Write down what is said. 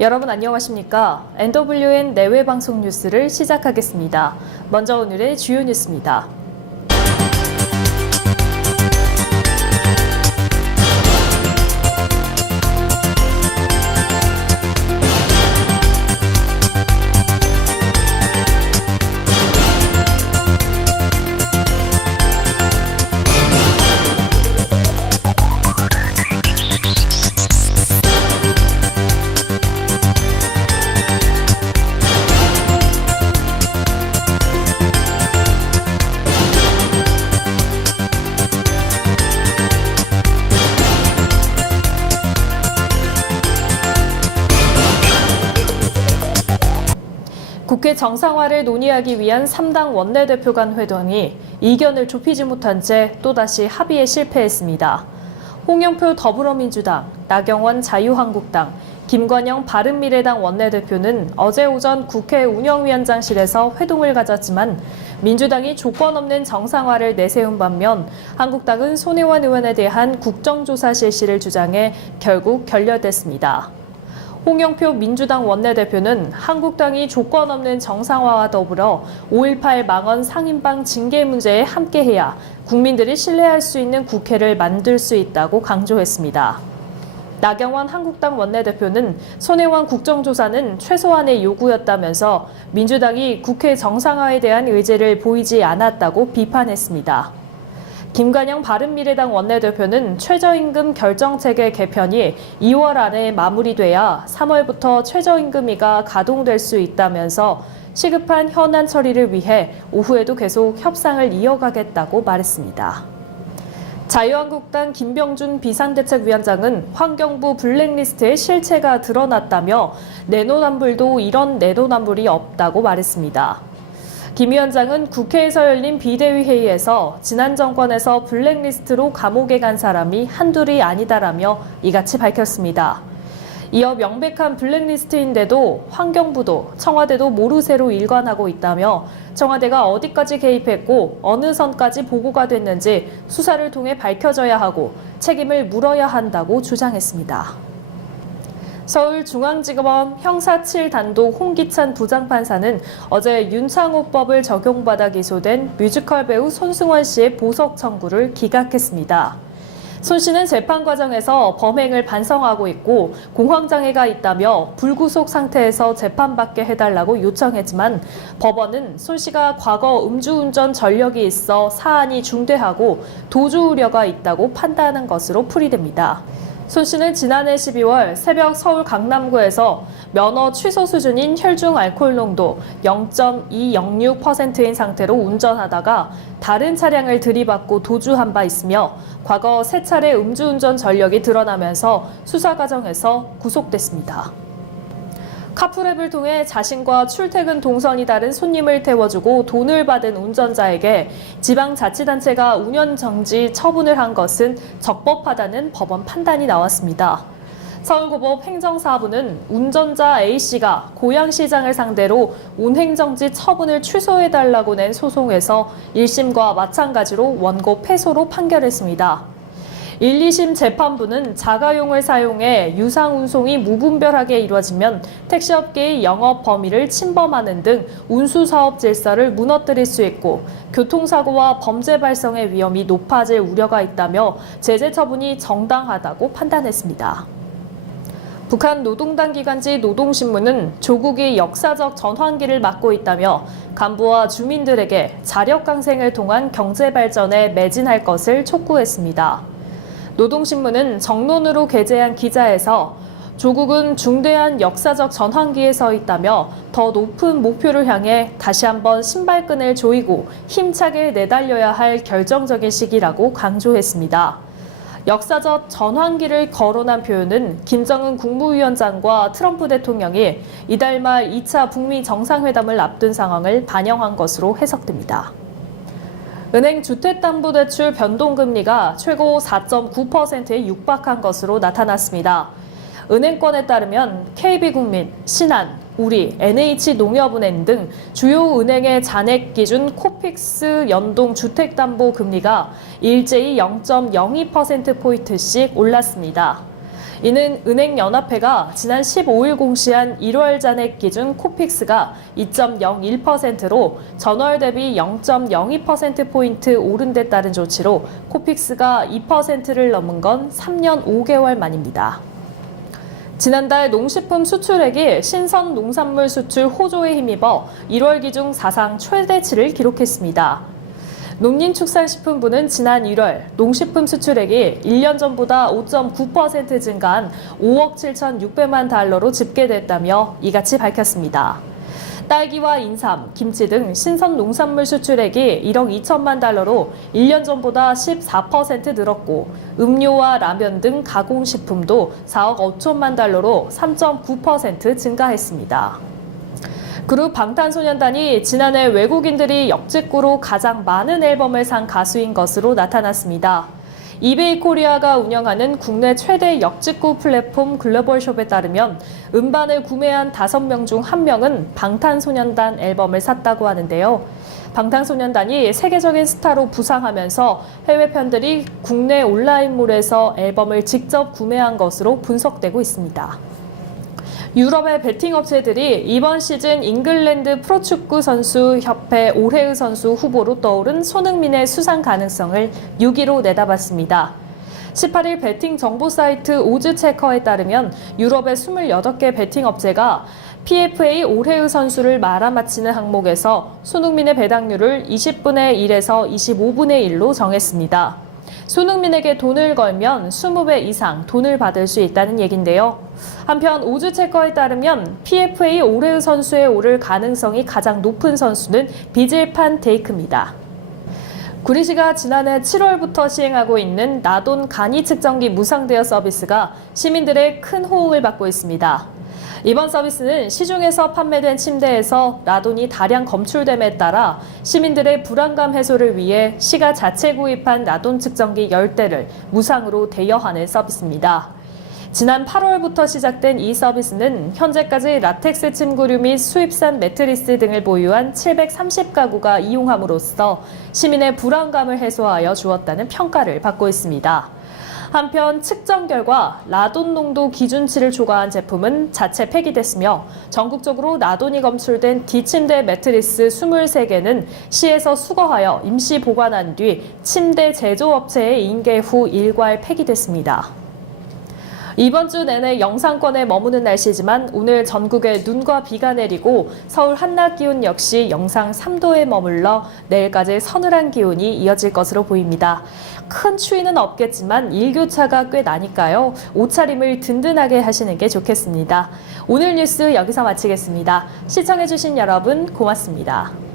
여러분 안녕하십니까? NWN 내외 방송 뉴스를 시작하겠습니다. 먼저 오늘의 주요 뉴스입니다. 국회 정상화를 논의하기 위한 3당 원내대표 간 회동이 이견을 좁히지 못한 채 또다시 합의에 실패했습니다. 홍영표 더불어민주당, 나경원 자유한국당, 김관영 바른미래당 원내대표는 어제 오전 국회 운영위원장실에서 회동을 가졌지만 민주당이 조건 없는 정상화를 내세운 반면 한국당은 손혜원 의원에 대한 국정조사 실시를 주장해 결국 결렬됐습니다. 홍영표 민주당 원내대표는 한국당이 조건 없는 정상화와 더불어 5.18 망언 상임방 징계 문제에 함께해야 국민들이 신뢰할 수 있는 국회를 만들 수 있다고 강조했습니다. 나경원 한국당 원내대표는 손혜원 국정조사는 최소한의 요구였다면서 민주당이 국회 정상화에 대한 의지를 보이지 않았다고 비판했습니다. 김관영 바른미래당 원내대표는 최저임금 결정체계 개편이 2월 안에 마무리돼야 3월부터 최저임금위가 가동될 수 있다면서 시급한 현안 처리를 위해 오후에도 계속 협상을 이어가겠다고 말했습니다. 자유한국당 김병준 비상대책위원장은 환경부 블랙리스트의 실체가 드러났다며 내로남불도 이런 내로남불이 없다고 말했습니다. 김 위원장은 국회에서 열린 비대위 회의에서 지난 정권에서 블랙리스트로 감옥에 간 사람이 한둘이 아니다라며 이같이 밝혔습니다. 이어 명백한 블랙리스트인데도 환경부도 청와대도 모르쇠로 일관하고 있다며 청와대가 어디까지 개입했고 어느 선까지 보고가 됐는지 수사를 통해 밝혀져야 하고 책임을 물어야 한다고 주장했습니다. 서울중앙지검 형사 7단독 홍기찬 부장판사는 어제 윤창호법을 적용받아 기소된 뮤지컬 배우 손승원 씨의 보석 청구를 기각했습니다. 손 씨는 재판 과정에서 범행을 반성하고 있고 공황장애가 있다며 불구속 상태에서 재판받게 해달라고 요청했지만 법원은 손 씨가 과거 음주운전 전력이 있어 사안이 중대하고 도주 우려가 있다고 판단한 것으로 풀이됩니다. 손 씨는 지난해 12월 새벽 서울 강남구에서 면허 취소 수준인 혈중 알코올 농도 0.206%인 상태로 운전하다가 다른 차량을 들이받고 도주한 바 있으며 과거 3차례 음주운전 전력이 드러나면서 수사 과정에서 구속됐습니다. 카풀앱을 통해 자신과 출퇴근 동선이 다른 손님을 태워주고 돈을 받은 운전자에게 지방자치단체가 운전정지 처분을 한 것은 적법하다는 법원 판단이 나왔습니다. 서울고법 행정사부는 운전자 A씨가 고양시장을 상대로 운행정지 처분을 취소해달라고 낸 소송에서 1심과 마찬가지로 원고 패소로 판결했습니다. 1, 2심 재판부는 자가용을 사용해 유상운송이 무분별하게 이루어지면 택시업계의 영업 범위를 침범하는 등 운수사업 질서를 무너뜨릴 수 있고 교통사고와 범죄 발생의 위험이 높아질 우려가 있다며 제재 처분이 정당하다고 판단했습니다. 북한 노동당 기관지 노동신문은 조국이 역사적 전환기를 맞고 있다며 간부와 주민들에게 자력강생을 통한 경제발전에 매진할 것을 촉구했습니다. 노동신문은 정론으로 게재한 기사에서 조국은 중대한 역사적 전환기에 서 있다며 더 높은 목표를 향해 다시 한번 신발끈을 조이고 힘차게 내달려야 할 결정적인 시기라고 강조했습니다. 역사적 전환기를 거론한 표현은 김정은 국무위원장과 트럼프 대통령이 이달 말 2차 북미 정상회담을 앞둔 상황을 반영한 것으로 해석됩니다. 은행 주택담보대출 변동금리가 최고 4.9%에 육박한 것으로 나타났습니다. 은행권에 따르면 KB국민, 신한, 우리, NH농협은행 등 주요 은행의 잔액 기준 코픽스 연동 주택담보금리가 일제히 0.02%포인트씩 올랐습니다. 이는 은행연합회가 지난 15일 공시한 1월 잔액 기준 코픽스가 2.01%로 전월 대비 0.02%포인트 오른 데 따른 조치로 코픽스가 2%를 넘은 건 3년 5개월 만입니다. 지난달 농식품 수출액이 신선 농산물 수출 호조에 힘입어 1월 기준 사상 최대치를 기록했습니다. 농림축산식품부는 지난 1월 농식품 수출액이 1년 전보다 5.9% 증가한 5억 7,600만 달러로 집계됐다며 이같이 밝혔습니다. 딸기와 인삼, 김치 등 신선 농산물 수출액이 1억 2천만 달러로 1년 전보다 14% 늘었고 음료와 라면 등 가공식품도 4억 5천만 달러로 3.9% 증가했습니다. 그룹 방탄소년단이 지난해 외국인들이 역직구로 가장 많은 앨범을 산 가수인 것으로 나타났습니다. 이베이 코리아가 운영하는 국내 최대 역직구 플랫폼 글로벌숍에 따르면 음반을 구매한 5명 중 1명은 방탄소년단 앨범을 샀다고 하는데요. 방탄소년단이 세계적인 스타로 부상하면서 해외 팬들이 국내 온라인몰에서 앨범을 직접 구매한 것으로 분석되고 있습니다. 유럽의 베팅 업체들이 이번 시즌 잉글랜드 프로축구 선수 협회 올해의 선수 후보로 떠오른 손흥민의 수상 가능성을 6위로 내다봤습니다. 18일 베팅 정보 사이트 오즈체커에 따르면 유럽의 28개 베팅 업체가 PFA 올해의 선수를 말아맞히는 항목에서 손흥민의 배당률을 20분의 1에서 25분의 1로 정했습니다. 손흥민에게 돈을 걸면 20배 이상 돈을 받을 수 있다는 얘긴데요. 한편 오즈체커에 따르면 PFA 올해의 선수에 오를 가능성이 가장 높은 선수는 비질 판 데이크입니다. 구리시가 지난해 7월부터 시행하고 있는 나돈 간이 측정기 무상 대여 서비스가 시민들의 큰 호응을 받고 있습니다. 이번 서비스는 시중에서 판매된 침대에서 라돈이 다량 검출됨에 따라 시민들의 불안감 해소를 위해 시가 자체 구입한 라돈 측정기 10대를 무상으로 대여하는 서비스입니다. 지난 8월부터 시작된 이 서비스는 현재까지 라텍스 침구류 및 수입산 매트리스 등을 보유한 730가구가 이용함으로써 시민의 불안감을 해소하여 주었다는 평가를 받고 있습니다. 한편 측정 결과 라돈 농도 기준치를 초과한 제품은 자체 폐기됐으며 전국적으로 라돈이 검출된 D침대 매트리스 23개는 시에서 수거하여 임시 보관한 뒤 침대 제조업체에 인계 후 일괄 폐기됐습니다. 이번 주 내내 영상권에 머무는 날씨지만 오늘 전국에 눈과 비가 내리고 서울 한낮 기온 역시 영상 3도에 머물러 내일까지 서늘한 기온이 이어질 것으로 보입니다. 큰 추위는 없겠지만 일교차가 꽤 나니까요. 옷차림을 든든하게 하시는 게 좋겠습니다. 오늘 뉴스 여기서 마치겠습니다. 시청해주신 여러분 고맙습니다.